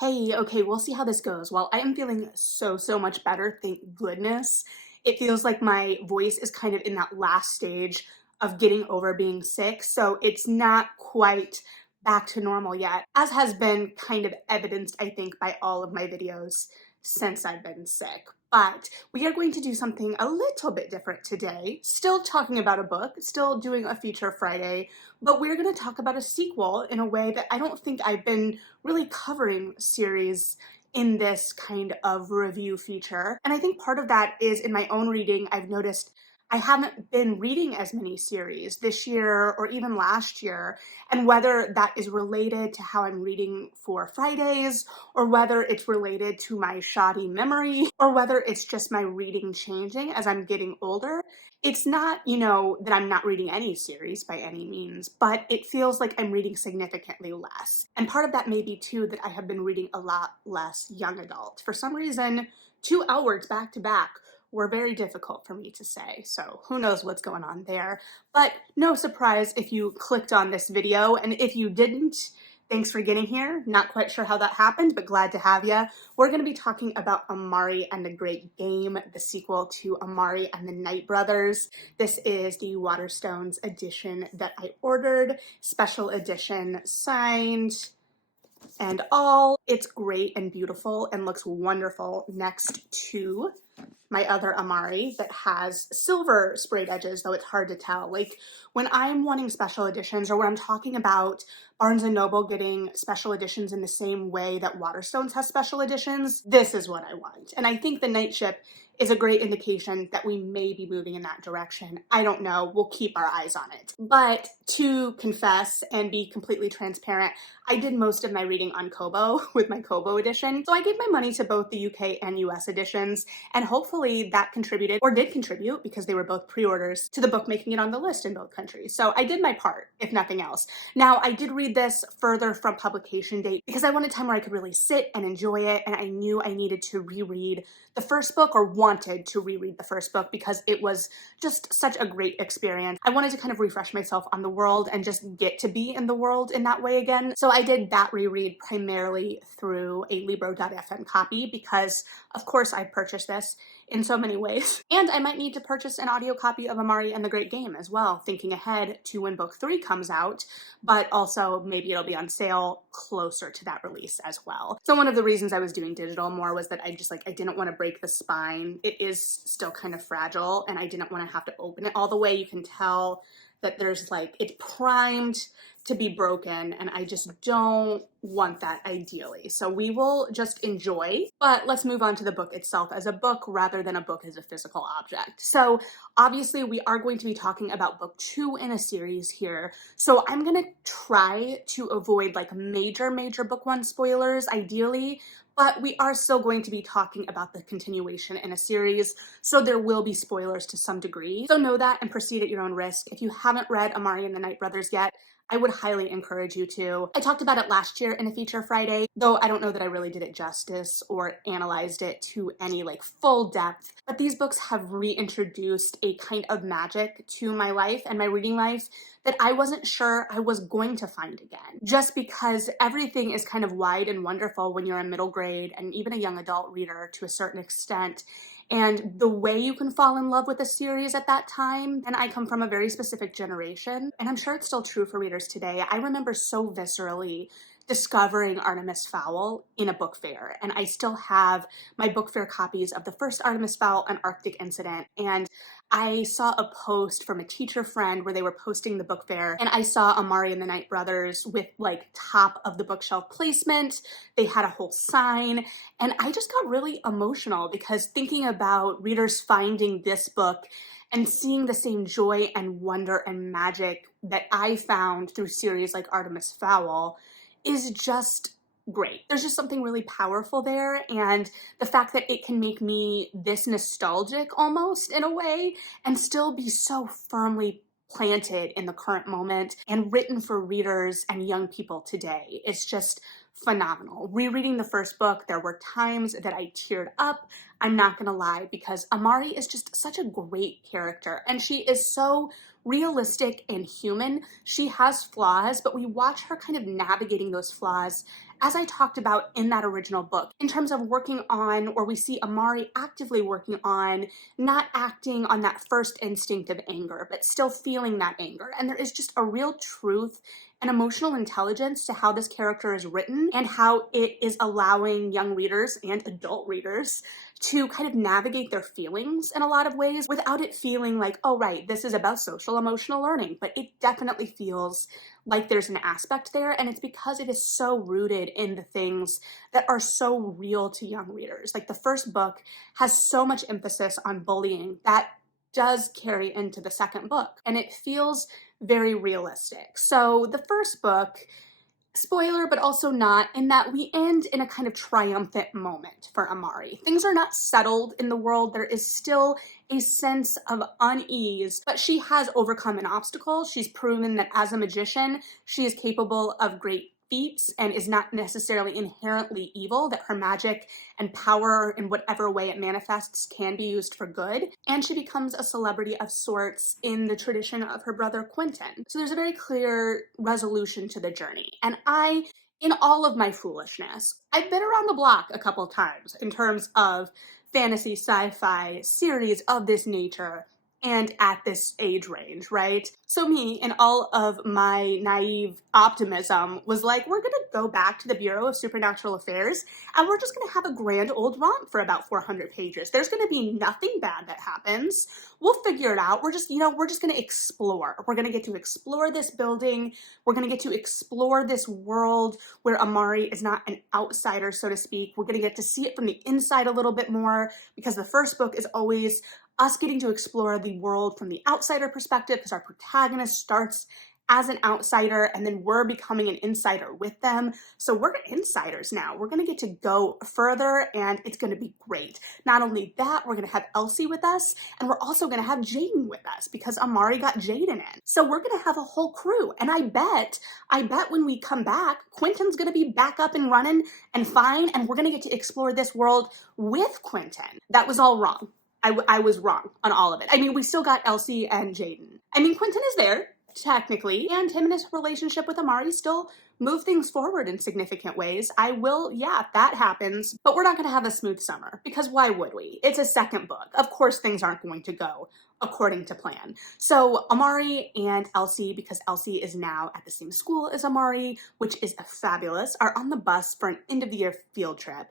Hey, okay, we'll see how this goes. Well, I am feeling so much better, thank goodness. It feels like my voice is kind of in that last stage of getting over being sick, so it's not quite back to normal yet, as has been kind of evidenced, I think, by all of my videos since I've been sick. But we are going to do something a little bit different today. Still talking about a book, still doing a feature Friday, but we're going to talk about a sequel in a way that I don't think I've been really covering series in this kind of review feature. And I think part of that is in my own reading, I've noticed I haven't been reading as many series this year or even last year, and whether that is related to how I'm reading for Fridays, or whether it's related to my shoddy memory, or whether it's just my reading changing as I'm getting older. It's not, that I'm not reading any series by any means, but it feels like I'm reading significantly less. And part of that may be too that I have been reading a lot less young adult. For some reason, 2 hours back to back were very difficult for me to say, so who knows what's going on there. But no surprise if you clicked on this video, and if you didn't, thanks for getting here. Not quite sure how that happened, but glad to have you. We're going to be talking about Amari and the Great Game, the sequel to Amari and the Night Brothers. This is the Waterstones edition that I ordered, special edition, signed and all. It's great and beautiful and looks wonderful next to my other Amari that has silver sprayed edges, though it's hard to tell. Like when I'm wanting special editions, or when I'm talking about Barnes & Noble getting special editions in the same way that Waterstones has special editions, this is what I want. And I think the Night Ship is a great indication that we may be moving in that direction. I don't know, we'll keep our eyes on it. But to confess and be completely transparent, I did most of my reading on Kobo with my Kobo edition. So I gave my money to both the UK and US editions, and hopefully that contributed, or did contribute, because they were both pre-orders, to the book making it on the list in both countries. So I did my part, if nothing else. Now, I did read this further from publication date because I wanted time where I could really sit and enjoy it, and I knew I needed to reread the first book, or wanted to reread the first book, because it was just such a great experience. I wanted to kind of refresh myself on the world and just get to be in the world in that way again. So I did that reread primarily through a Libro.fm copy because, of course, I purchased this in so many ways. And I might need to purchase an audio copy of Amari and the Great Game as well, thinking ahead to when book 3 comes out, but also maybe it'll be on sale closer to that release as well. So one of the reasons I was doing digital more was that I didn't want to break the spine. It is still kind of fragile, and I didn't want to have to open it all the way. You can tell that there's it's primed to be broken, and I just don't want that ideally. So we will just enjoy, but let's move on to the book itself as a book rather than a book as a physical object. So obviously we are going to be talking about book 2 in a series here. So I'm gonna try to avoid major book 1 spoilers ideally, but we are still going to be talking about the continuation in a series, so there will be spoilers to some degree. So know that and proceed at your own risk. If you haven't read Amari and the Night Brothers yet, I would highly encourage you to. I talked about it last year in a feature Friday, though I don't know that I really did it justice or analyzed it to any full depth. But these books have reintroduced a kind of magic to my life and my reading life that I wasn't sure I was going to find again. Just because everything is kind of wide and wonderful when you're a middle grade and even a young adult reader to a certain extent. And the way you can fall in love with a series at that time, and I come from a very specific generation, and I'm sure it's still true for readers today, I remember so viscerally discovering Artemis Fowl in a book fair, and I still have my book fair copies of the first Artemis Fowl and Arctic Incident, and I saw a post from a teacher friend where they were posting the book fair, and I saw Amari and the Night Brothers with top of the bookshelf placement. They had a whole sign, and I just got really emotional because thinking about readers finding this book and seeing the same joy and wonder and magic that I found through series like Artemis Fowl is just great. There's just something really powerful there, and the fact that it can make me this nostalgic almost in a way and still be so firmly planted in the current moment and written for readers and young people today is just phenomenal. Rereading the first book, there were times that I teared up, I'm not gonna lie, because Amari is just such a great character, and she is so realistic and human. She has flaws, but we watch her kind of navigating those flaws as I talked about in that original book, in terms of working on, or we see Amari actively working on, not acting on that first instinct of anger, but still feeling that anger. And there is just a real truth and emotional intelligence to how this character is written and how it is allowing young readers and adult readers to kind of navigate their feelings in a lot of ways without it feeling like, oh, right, this is about social emotional learning. But it definitely feels like there's an aspect there, and it's because it is so rooted in the things that are so real to young readers. Like the first book has so much emphasis on bullying that does carry into the second book, and it feels very realistic. So the first book, spoiler, but also not, in that we end in a kind of triumphant moment for Amari. Things are not settled in the world. There is still a sense of unease, but she has overcome an obstacle. She's proven that as a magician, she is capable of great feats and is not necessarily inherently evil, that her magic and power in whatever way it manifests can be used for good. And she becomes a celebrity of sorts in the tradition of her brother Quentin. So there's a very clear resolution to the journey. And in all of my foolishness, I've been around the block a couple times in terms of fantasy sci-fi series of this nature and at this age range, right? So me, in all of my naive optimism, was like, we're gonna go back to the Bureau of Supernatural Affairs and we're just gonna have a grand old romp for about 400 pages. There's gonna be nothing bad that happens. We'll figure it out. We're just gonna explore. We're gonna get to explore this building. We're gonna get to explore this world where Amari is not an outsider, so to speak. We're gonna get to see it from the inside a little bit more, because the first book is always us getting to explore the world from the outsider perspective, because our protagonist starts as an outsider and then we're becoming an insider with them. So we're insiders now. We're gonna get to go further and it's gonna be great. Not only that, we're gonna have Elsie with us, and we're also gonna have Jaden with us because Amari got Jaden in. So we're gonna have a whole crew. And I bet when we come back, Quentin's gonna be back up and running and fine, and we're gonna get to explore this world with Quentin. That was all wrong. I was wrong on all of it. I mean, we still got Elsie and Jaden. I mean, Quentin is there, technically, and him and his relationship with Amari still move things forward in significant ways. That happens, but we're not gonna have a smooth summer, because why would we? It's a second book. Of course things aren't going to go according to plan. So Amari and Elsie, because Elsie is now at the same school as Amari, which is fabulous, are on the bus for an end of the year field trip.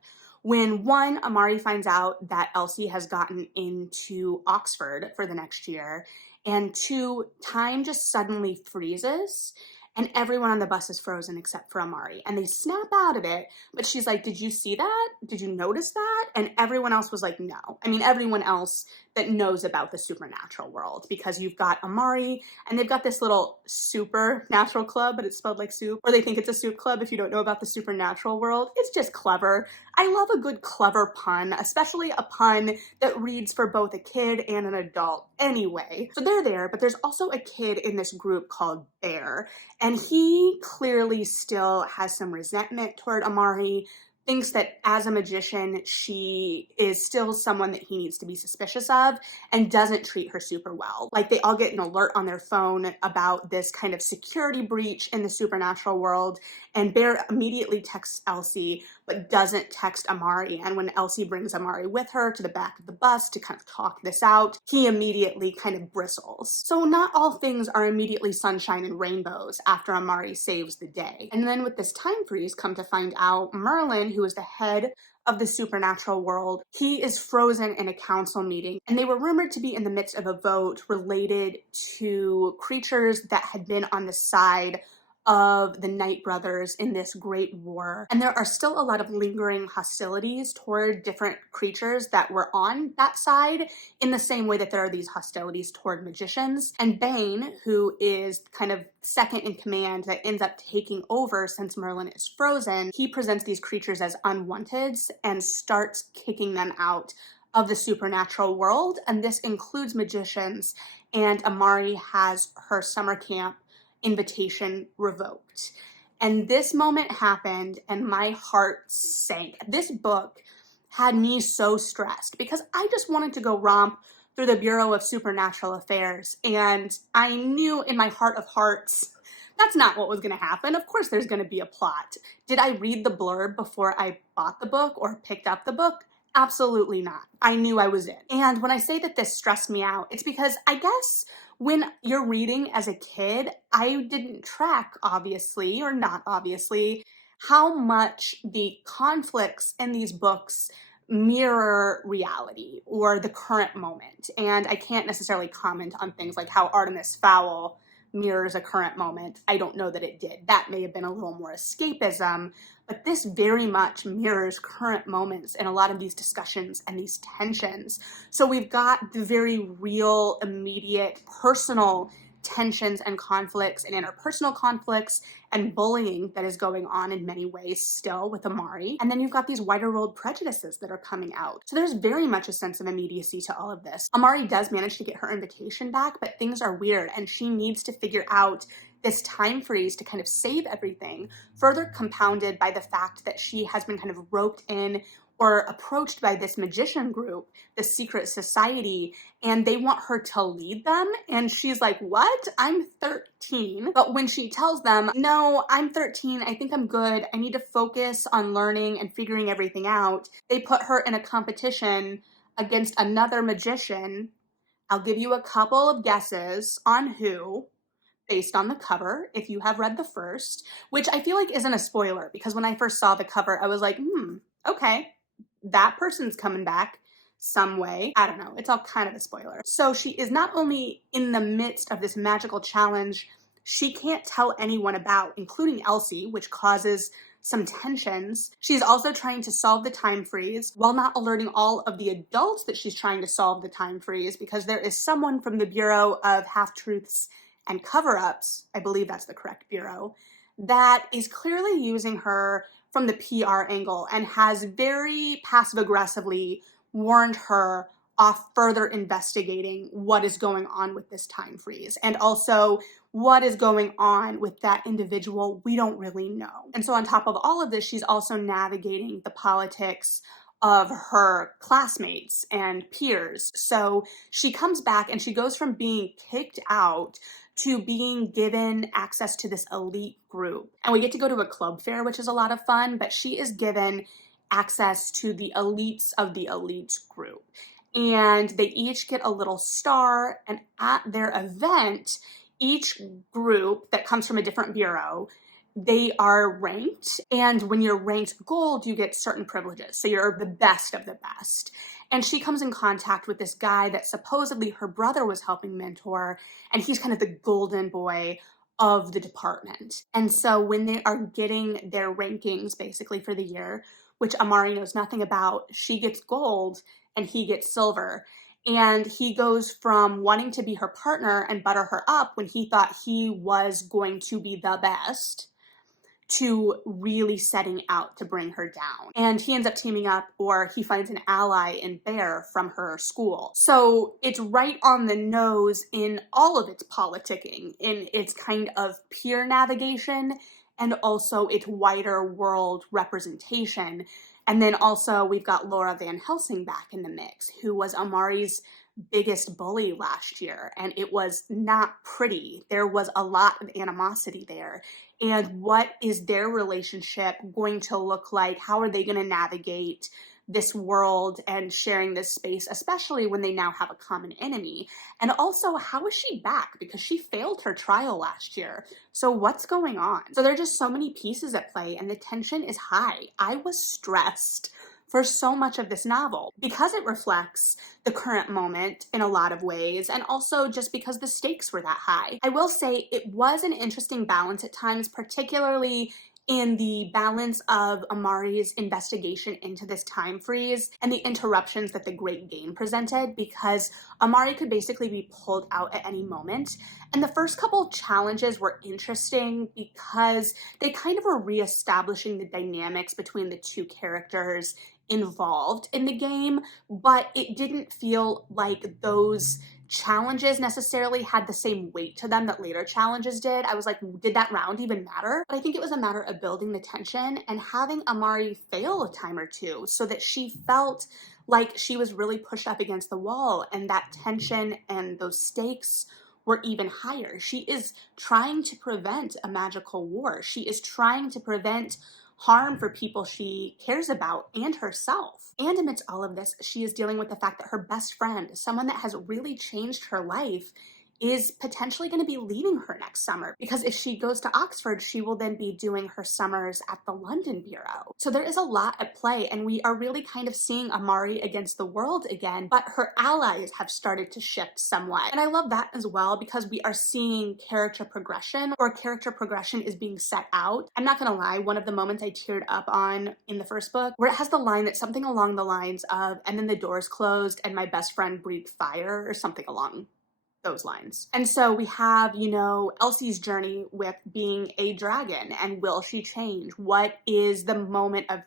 When one, Amari finds out that Elsie has gotten into Oxford for the next year, and two, time just suddenly freezes and everyone on the bus is frozen except for Amari. And they snap out of it, but she's like, did you see that? Did you notice that? And everyone else was like, no. I mean, everyone else that knows about the supernatural world, because you've got Amari and they've got this little supernatural club, but it's spelled like soup, or they think it's a soup club if you don't know about the supernatural world. It's just clever. I love a good clever pun, especially a pun that reads for both a kid and an adult anyway. So they're there, but there's also a kid in this group called Bear, and he clearly still has some resentment toward Amari, thinks that as a magician, she is still someone that he needs to be suspicious of and doesn't treat her super well. Like, they all get an alert on their phone about this kind of security breach in the supernatural world, and Bear immediately texts Elsie, but doesn't text Amari. And when Elsie brings Amari with her to the back of the bus to kind of talk this out, he immediately kind of bristles. So not all things are immediately sunshine and rainbows after Amari saves the day. And then with this time freeze, come to find out, Merlin, who is the head of the supernatural world, he is frozen in a council meeting, and they were rumored to be in the midst of a vote related to creatures that had been on the side of the Night Brothers in this great war. And there are still a lot of lingering hostilities toward different creatures that were on that side, in the same way that there are these hostilities toward magicians. And Bane, who is kind of second in command that ends up taking over since Merlin is frozen, he presents these creatures as unwanteds and starts kicking them out of the supernatural world. And this includes magicians, and Amari has her summer camp invitation revoked. And this moment happened and my heart sank. This book had me so stressed because I just wanted to go romp through the Bureau of Supernatural Affairs, and I knew in my heart of hearts That's not what was going to happen. Of course there's going to be a plot. Did I read the blurb before I bought the book or picked up the book? Absolutely not. I knew I was in. And when I say that this stressed me out, it's because I guess when you're reading as a kid, I didn't track, obviously, or not obviously, how much the conflicts in these books mirror reality or the current moment. And I can't necessarily comment on things like how Artemis Fowl mirrors a current moment. I don't know that it did. That may have been a little more escapism, but this very much mirrors current moments in a lot of these discussions and these tensions. So we've got the very real, immediate, personal tensions and conflicts and interpersonal conflicts and bullying that is going on in many ways still with Amari. And then you've got these wider world prejudices that are coming out. So there's very much a sense of immediacy to all of this. Amari does manage to get her invitation back, but things are weird and she needs to figure out this time freeze to kind of save everything, further compounded by the fact that she has been kind of roped in or approached by this magician group, the secret society, and they want her to lead them. And she's like, what? I'm 13. But when she tells them, no, I'm 13, I think I'm good, I need to focus on learning and figuring everything out, they put her in a competition against another magician. I'll give you a couple of guesses on who, based on the cover, if you have read the first, which I feel like isn't a spoiler, because when I first saw the cover, I was like, okay, that person's coming back some way. I don't know, it's all kind of a spoiler. So she is not only in the midst of this magical challenge she can't tell anyone about, including Elsie, which causes some tensions. She's also trying to solve the time freeze while not alerting all of the adults that she's trying to solve the time freeze, because there is someone from the Bureau of Half-Truths and Cover-Ups, I believe that's the correct bureau, that is clearly using her from the PR angle and has very passive-aggressively warned her off further investigating what is going on with this time freeze, and also what is going on with that individual we don't really know. And so on top of all of this, she's also navigating the politics of her classmates and peers. So she comes back and she goes from being kicked out to being given access to this elite group. And we get to go to a club fair, which is a lot of fun, but she is given access to the elites of the elite group. And they each get a little star, and at their event, each group that comes from a different bureau, they are ranked, and when you're ranked gold, you get certain privileges. So you're the best of the best. And she comes in contact with this guy that supposedly her brother was helping mentor, and he's kind of the golden boy of the department. And so when they are getting their rankings basically for the year, which Amari knows nothing about, she gets gold and he gets silver. And he goes from wanting to be her partner and butter her up when he thought he was going to be the best, to really setting out to bring her down. And he ends up teaming up, or he finds an ally in Bear from her school. So it's right on the nose in all of its politicking, in its kind of peer navigation, and also its wider world representation. And then also we've got Laura Van Helsing back in the mix, who was Amari's biggest bully last year, and it was not pretty. There was a lot of animosity there. And what is their relationship going to look like? How are they going to navigate this world and sharing this space, especially when they now have a common enemy? And also, how is she back? Because she failed her trial last year. So what's going on? So there are just so many pieces at play, and the tension is high. I was stressed for so much of this novel because it reflects the current moment in a lot of ways, and also just because the stakes were that high. I will say it was an interesting balance at times, particularly in the balance of Amari's investigation into this time freeze and the interruptions that the Great Game presented, because Amari could basically be pulled out at any moment. And the first couple of challenges were interesting because they kind of were reestablishing the dynamics between the two characters involved in the game, but it didn't feel like those challenges necessarily had the same weight to them that later challenges did. I was like, did that round even matter? But I think it was a matter of building the tension and having Amari fail a time or two so that she felt like she was really pushed up against the wall, and that tension and those stakes were even higher. She is trying to prevent a magical war. She is trying to prevent harm for people she cares about and herself. And amidst all of this, she is dealing with the fact that her best friend, someone that has really changed her life, is potentially going to be leaving her next summer, because if she goes to Oxford, she will then be doing her summers at the London Bureau. So there is a lot at play, and we are really kind of seeing Amari against the world again, but her allies have started to shift somewhat. And I love that as well, because we are seeing character progression, or character progression is being set out. I'm not gonna lie, one of the moments I teared up on in the first book, where it has the line that's something along the lines of, and then the doors closed and my best friend breathed fire, or something along those lines. And so we have, Elsie's journey with being a dragon, and will she change? What is the moment of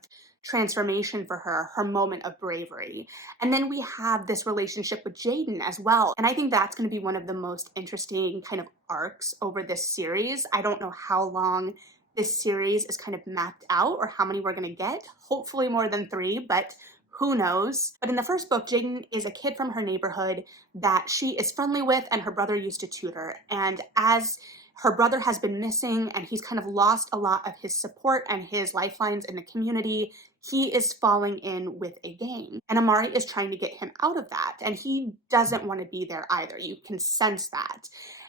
transformation for her, her moment of bravery? And then we have this relationship with Jaden as well. And I think that's going to be one of the most interesting kind of arcs over this series. I don't know how long this series is kind of mapped out or how many we're going to get. Hopefully more than 3, but who knows? But in the first book, Jaden is a kid from her neighborhood that she is friendly with and her brother used to tutor. And as her brother has been missing and he's kind of lost a lot of his support and his lifelines in the community, he is falling in with a gang. And Amari is trying to get him out of that. And he doesn't want to be there either. You can sense that.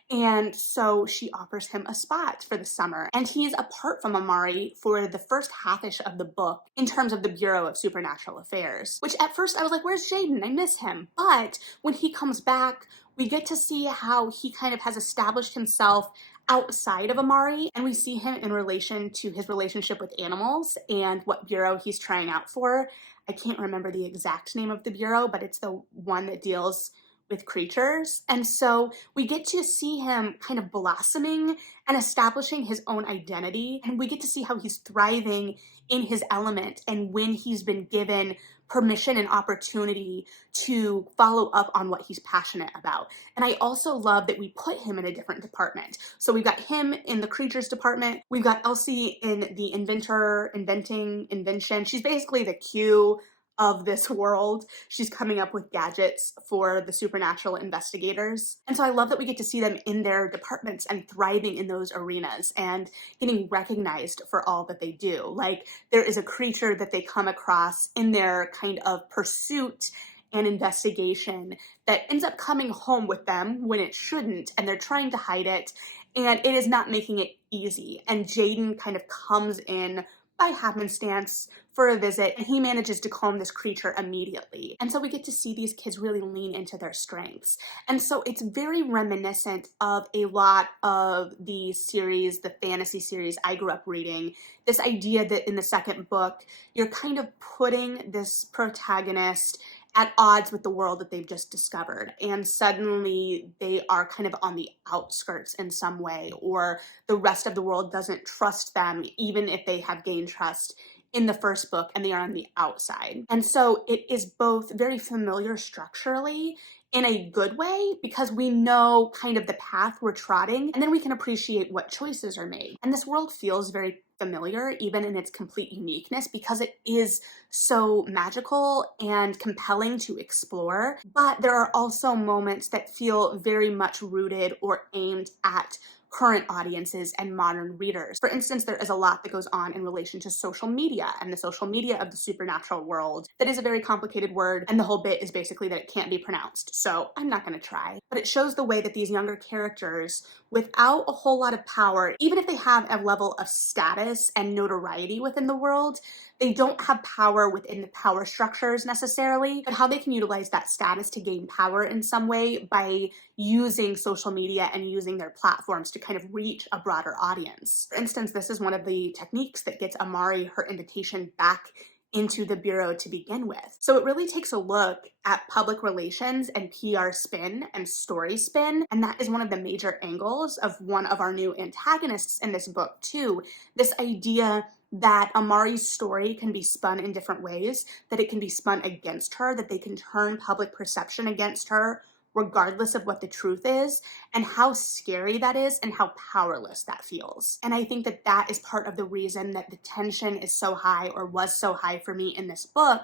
And so she offers him a spot for the summer. And he's apart from Amari for the first half-ish of the book in terms of the Bureau of Supernatural Affairs, which at first I was like, where's Jaden? I miss him. But when he comes back, we get to see how he kind of has established himself outside of Amari, and we see him in relation to his relationship with animals and what bureau he's trying out for. I can't remember the exact name of the bureau, but it's the one that deals with creatures. And so we get to see him kind of blossoming and establishing his own identity. And we get to see how he's thriving in his element and when he's been given permission and opportunity to follow up on what he's passionate about. And I also love that we put him in a different department. So we've got him in the creatures department. We've got Elsie in the invention. She's basically the Q of this world. She's coming up with gadgets for the supernatural investigators. And so I love that we get to see them in their departments and thriving in those arenas and getting recognized for all that they do. Like, there is a creature that they come across in their kind of pursuit and investigation that ends up coming home with them when it shouldn't, and they're trying to hide it, and it is not making it easy. And Jaden kind of comes in by happenstance for a visit, and he manages to calm this creature immediately. And so we get to see these kids really lean into their strengths. And so it's very reminiscent of a lot of the series, the fantasy series I grew up reading. This idea that in the second book, you're kind of putting this protagonist at odds with the world that they've just discovered, and suddenly they are kind of on the outskirts in some way, or the rest of the world doesn't trust them even if they have gained trust in the first book and they are on the outside. And so it is both very familiar structurally in a good way, because we know kind of the path we're trotting, and then we can appreciate what choices are made. And this world feels very familiar, even in its complete uniqueness, because it is so magical and compelling to explore. But there are also moments that feel very much rooted or aimed at current audiences and modern readers. For instance, there is a lot that goes on in relation to social media and the social media of the supernatural world. That is a very complicated word, and the whole bit is basically that it can't be pronounced, so I'm not going to try. But it shows the way that these younger characters, without a whole lot of power, even if they have a level of status and notoriety within the world, they don't have power within the power structures necessarily, but how they can utilize that status to gain power in some way by using social media and using their platforms to kind of reach a broader audience. For instance, this is one of the techniques that gets Amari her invitation back into the Bureau to begin with. So it really takes a look at public relations and PR spin and story spin, and that is one of the major angles of one of our new antagonists in this book too. This idea that Amari's story can be spun in different ways, that it can be spun against her, that they can turn public perception against her regardless of what the truth is, and how scary that is and how powerless that feels. And I think that that is part of the reason that the tension is so high, or was so high for me in this book,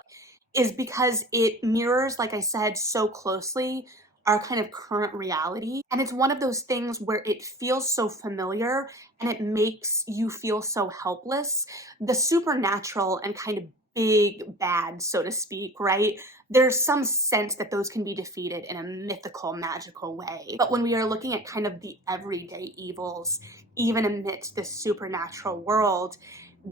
is because it mirrors, like I said, so closely our kind of current reality. And it's one of those things where it feels so familiar and it makes you feel so helpless. The supernatural and kind of big bad, so to speak, right? There's some sense that those can be defeated in a mythical, magical way. But when we are looking at kind of the everyday evils, even amidst this supernatural world,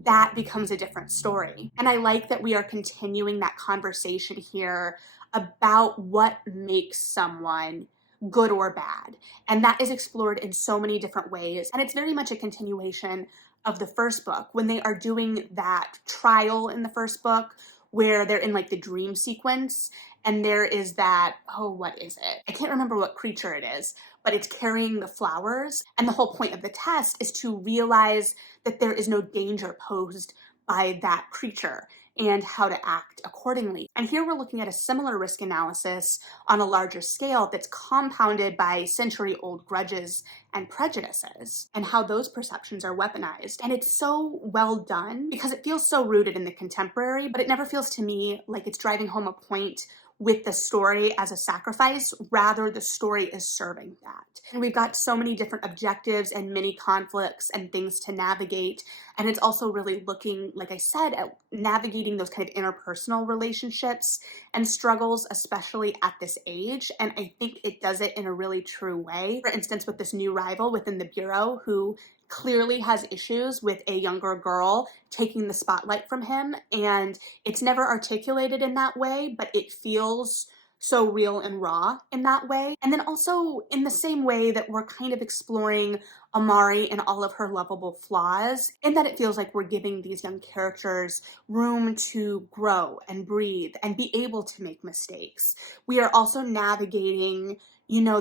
that becomes a different story. And I like that we are continuing that conversation here about what makes someone good or bad. And that is explored in so many different ways. And it's very much a continuation of the first book when they are doing that trial in the first book where they're in like the dream sequence and there is that, oh, what is it? I can't remember what creature it is, but it's carrying the flowers. And the whole point of the test is to realize that there is no danger posed by that creature and how to act accordingly. And here we're looking at a similar risk analysis on a larger scale that's compounded by century-old grudges and prejudices and how those perceptions are weaponized. And it's so well done because it feels so rooted in the contemporary, but it never feels to me like it's driving home a point with the story as a sacrifice, rather the story is serving that. And we've got so many different objectives and mini conflicts and things to navigate. And it's also really looking, like I said, at navigating those kind of interpersonal relationships and struggles, especially at this age. And I think it does it in a really true way. For instance, with this new rival within the Bureau who clearly has issues with a younger girl taking the spotlight from him, and it's never articulated in that way, but it feels so real and raw in that way. And then also in the same way that we're kind of exploring Amari and all of her lovable flaws, in that it feels like we're giving these young characters room to grow and breathe and be able to make mistakes. We are also navigating,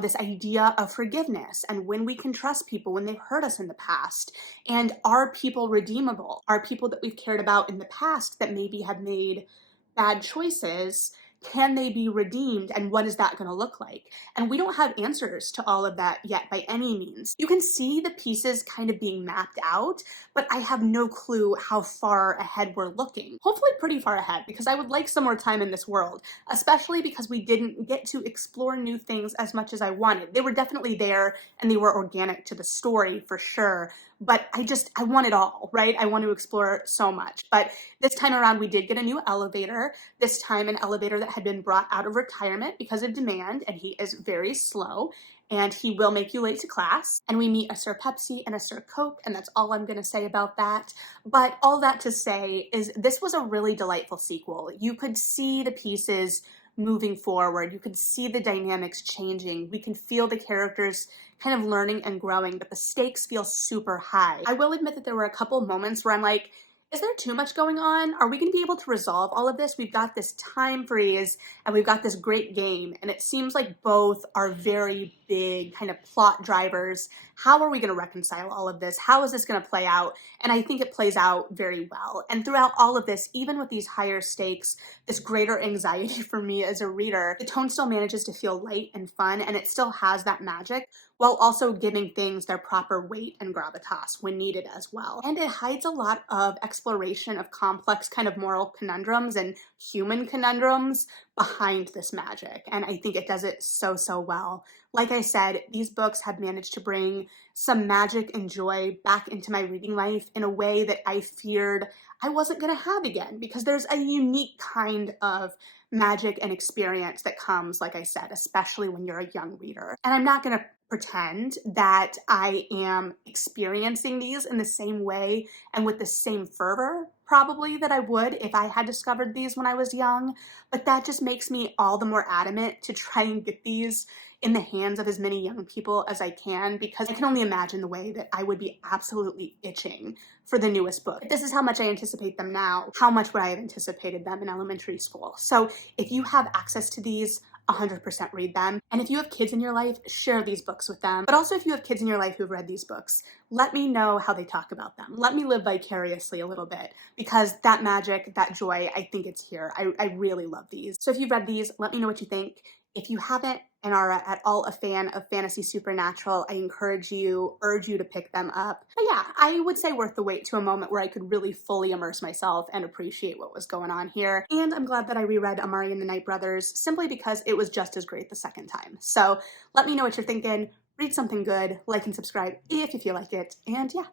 this idea of forgiveness and when we can trust people when they've hurt us in the past. And are people redeemable? Are people that we've cared about in the past that maybe have made bad choices, can they be redeemed, and what is that going to look like? And we don't have answers to all of that yet by any means. You can see the pieces kind of being mapped out, but I have no clue how far ahead we're looking. Hopefully pretty far ahead, because I would like some more time in this world, especially because we didn't get to explore new things as much as I wanted. They were definitely there and they were organic to the story for sure, but I want it all, right? I want to explore so much. But this time around, we did get a new elevator, this time an elevator that had been brought out of retirement because of demand, and he is very slow, and he will make you late to class. And we meet a Sir Pepsi and a Sir Coke, and that's all I'm gonna say about that. But all that to say is this was a really delightful sequel. You could see the pieces moving forward. You could see the dynamics changing. We can feel the characters kind of learning and growing, but the stakes feel super high. I will admit that there were a couple moments where I'm like, is there too much going on? Are we going to be able to resolve all of this? We've got this time freeze and we've got this great game, and it seems like both are very big kind of plot drivers. How are we going to reconcile all of this? How is this going to play out? And I think it plays out very well. And throughout all of this, even with these higher stakes, this greater anxiety for me as a reader, the tone still manages to feel light and fun, and it still has that magic while also giving things their proper weight and gravitas when needed as well. And it hides a lot of exploration of complex kind of moral conundrums and human conundrums behind this magic. And I think it does it so, so well. Like I said, these books have managed to bring some magic and joy back into my reading life in a way that I feared I wasn't gonna have again, because there's a unique kind of magic and experience that comes, like I said, especially when you're a young reader. And I'm not gonna pretend that I am experiencing these in the same way and with the same fervor probably that I would if I had discovered these when I was young, but that just makes me all the more adamant to try and get these in the hands of as many young people as I can, because I can only imagine the way that I would be absolutely itching for the newest book. If this is how much I anticipate them now, how much would I have anticipated them in elementary school? So if you have access to these, 100% read them. And if you have kids in your life, share these books with them. But also if you have kids in your life who've read these books, let me know how they talk about them. Let me live vicariously a little bit, because that magic, that joy, I think it's here. I really love these. So if you've read these, let me know what you think. If you haven't, and are at all a fan of fantasy supernatural, I urge you to pick them up. But yeah, I would say worth the wait to a moment where I could really fully immerse myself and appreciate what was going on here. And I'm glad that I reread Amari and the Night Brothers simply because it was just as great the second time. So let me know what you're thinking. Read something good, like and subscribe if you feel like it, and yeah,